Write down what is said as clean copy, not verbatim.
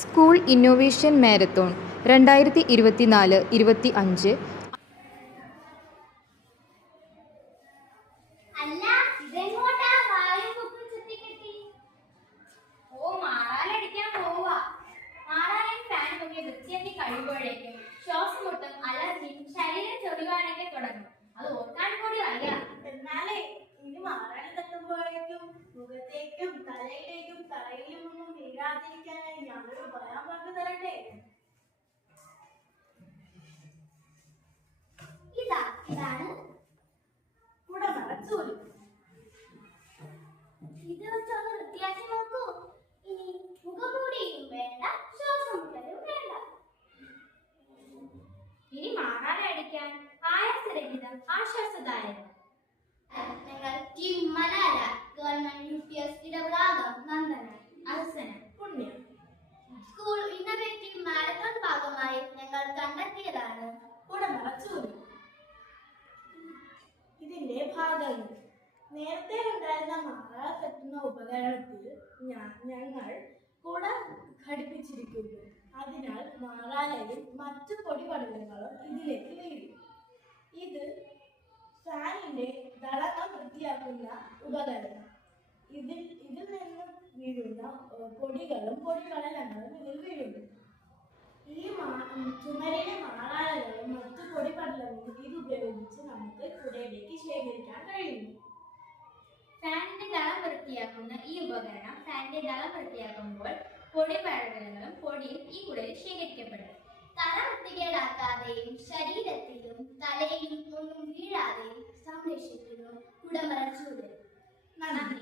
School innovation marathon 2024-25. അല്ല, ഇതെങ്ങോട്ടാ വായും പൊക്കും ചുറ്റിക്കെട്ടി? ഓ, മാറാലടിക്കാൻ പോവാ. മാറാലയും ഫാനും ഒക്കെ വൃത്തിയാക്കി കഴിയുമ്പോഴേക്കും ശ്വാസം മുട്ടും അലർജിയും ശരീരം ചൊറിവാനൊക്കെ തുടങ്ങും. അത് ഓർക്കാൻ കൂടി വയ്യ. എന്നാലേ ഇനി മാറാൻ തട്ടുമ്പോഴേക്കും മുഖത്തേക്കും തലയിലേക്കും തറയിലും ഒന്നും വീഴാതിരിക്കാനായി ഞാനൊരു ഭയം പറഞ്ഞു തരട്ടെ. ഇതാണ് കുടമറച്ചൂല്. ഇത് വെച്ചൊന്ന് വൃത്തിയാക്കി നോക്കൂ. ഇനി മുഖംമൂടിയും വേണ്ട, ശ്വാസം മുട്ടലും വേണ്ട. ഇനി മാറാലടിക്കാൻ ആയാസരഹിതം ആശ്വാസദായകം. ഞങ്ങൾ team Malala, government UPS Edavilakam, Nandana, Ahsana, Punyam. School innovative marathon ഭാഗമായി ഞങ്ങൾ കണ്ടെത്തിയതാണ് കുടമറച്ചൂല്. ഇതിന്റെ ഭാഗങ്ങൾ നേരത്തെ ഉണ്ടായിരുന്ന മാറാ തട്ടുന്ന ഉപകരണത്തിൽ ഞങ്ങൾ കുട ഘടിപ്പിച്ചിരിക്കുന്നു. അതിനാൽ മാറാലയും മറ്റു പൊടിപടലങ്ങളും ഇതിലേക്ക് വീഴും. ഇത് ഫാനിന്റെ ദളകം വൃത്തിയാക്കുന്ന ഉപകരണം. ഇതിൽ നിന്ന് വീഴുന്ന പൊടികളും പൊടിപടലങ്ങളും ഇതിൽ വീഴുന്നു. ഈ ചുമരിലെ മാറാലകളും മറ്റു പൊടിപടലങ്ങളും ഇതുപയോഗിച്ച് നമുക്ക് കുടയിലേക്ക് ശേഖരിക്കാൻ കഴിയുന്നു. ഫാനിന്റെ ദളം വൃത്തിയാക്കുന്ന ഈ ഉപകരണം ഫാനിന്റെ ദളം വൃത്തിയാക്കുമ്പോൾ പൊടിപടലങ്ങളും പൊടിയും ഈ കുടയിൽ ശേഖരിക്കപ്പെടും. തല വൃത്തികേടാക്കാതെയും ശരീരത്തിലും തലയിലും ഒന്നും വീഴാതെയും സംരക്ഷിക്കുന്നു കുടമറച്ചൂല്. നന്ദി.